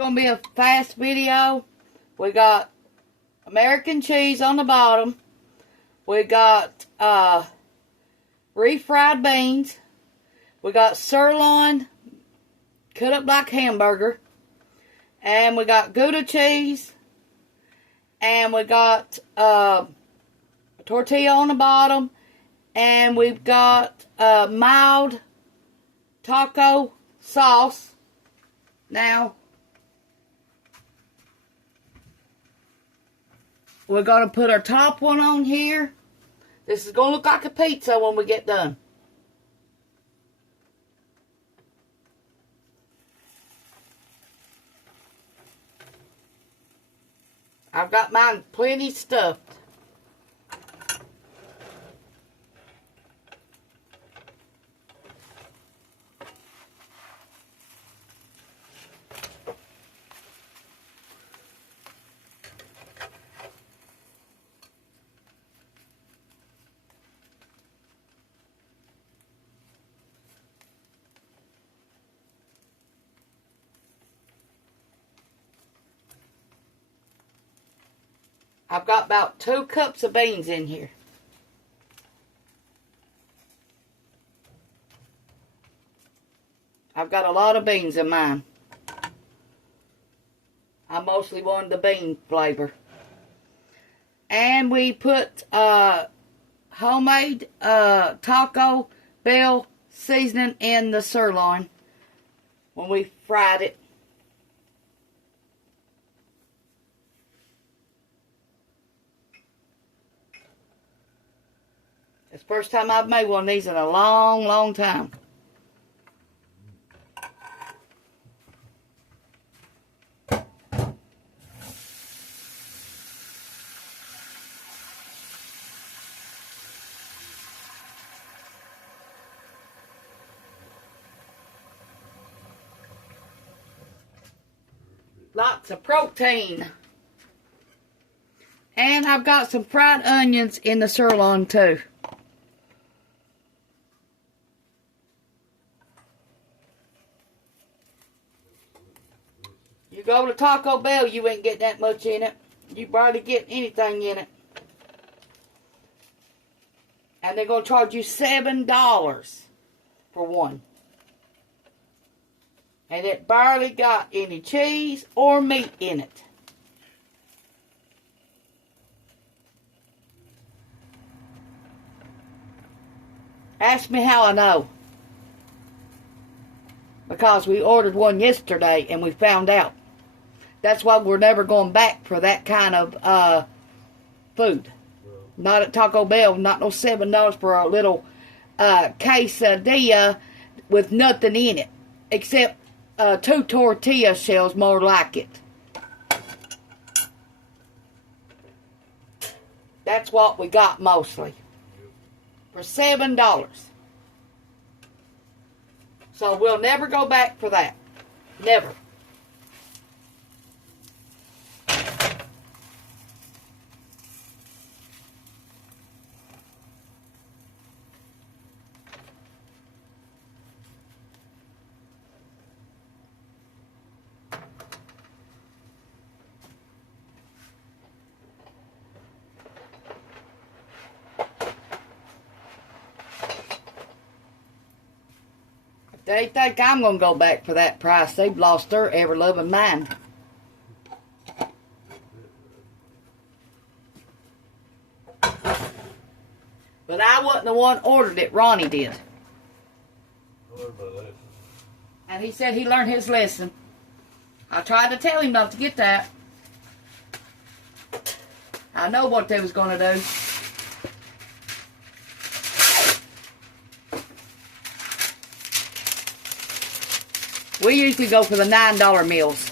Gonna be a fast video. We got American cheese on the bottom. We got refried beans. We got sirloin cut up like hamburger. And we got Gouda cheese. And we got a tortilla on the bottom. And we've got mild taco sauce. Now, we're going to put our top one on here. This is going to look like a pizza when we get done. I've got mine plenty stuffed. I've got about 2 cups of beans in here. I've got a lot of beans in mine. I mostly wanted the bean flavor. And we put homemade Taco Bell seasoning in the sirloin when we fried it. It's the first time I've made one of these in a long, long time. Lots of protein. And I've got some fried onions in the sirloin too. You go to Taco Bell, you ain't get that much in it. You barely get anything in it. And they're going to charge you $7 for one. And it barely got any cheese or meat in it. Ask me how I know. Because we ordered one yesterday and we found out. That's why we're never going back for that kind of food. Not at Taco Bell. Not no $7 for a little quesadilla with nothing in it. Except 2 tortilla shells, more like it. That's what we got mostly. For $7. So we'll never go back for that. Never. They think I'm going to go back for that price. They've lost their ever-loving mind. But I wasn't the one ordered it. Ronnie did. And he said he learned his lesson. I tried to tell him not to get that. I know what they was going to do. We usually go for the $9 meals.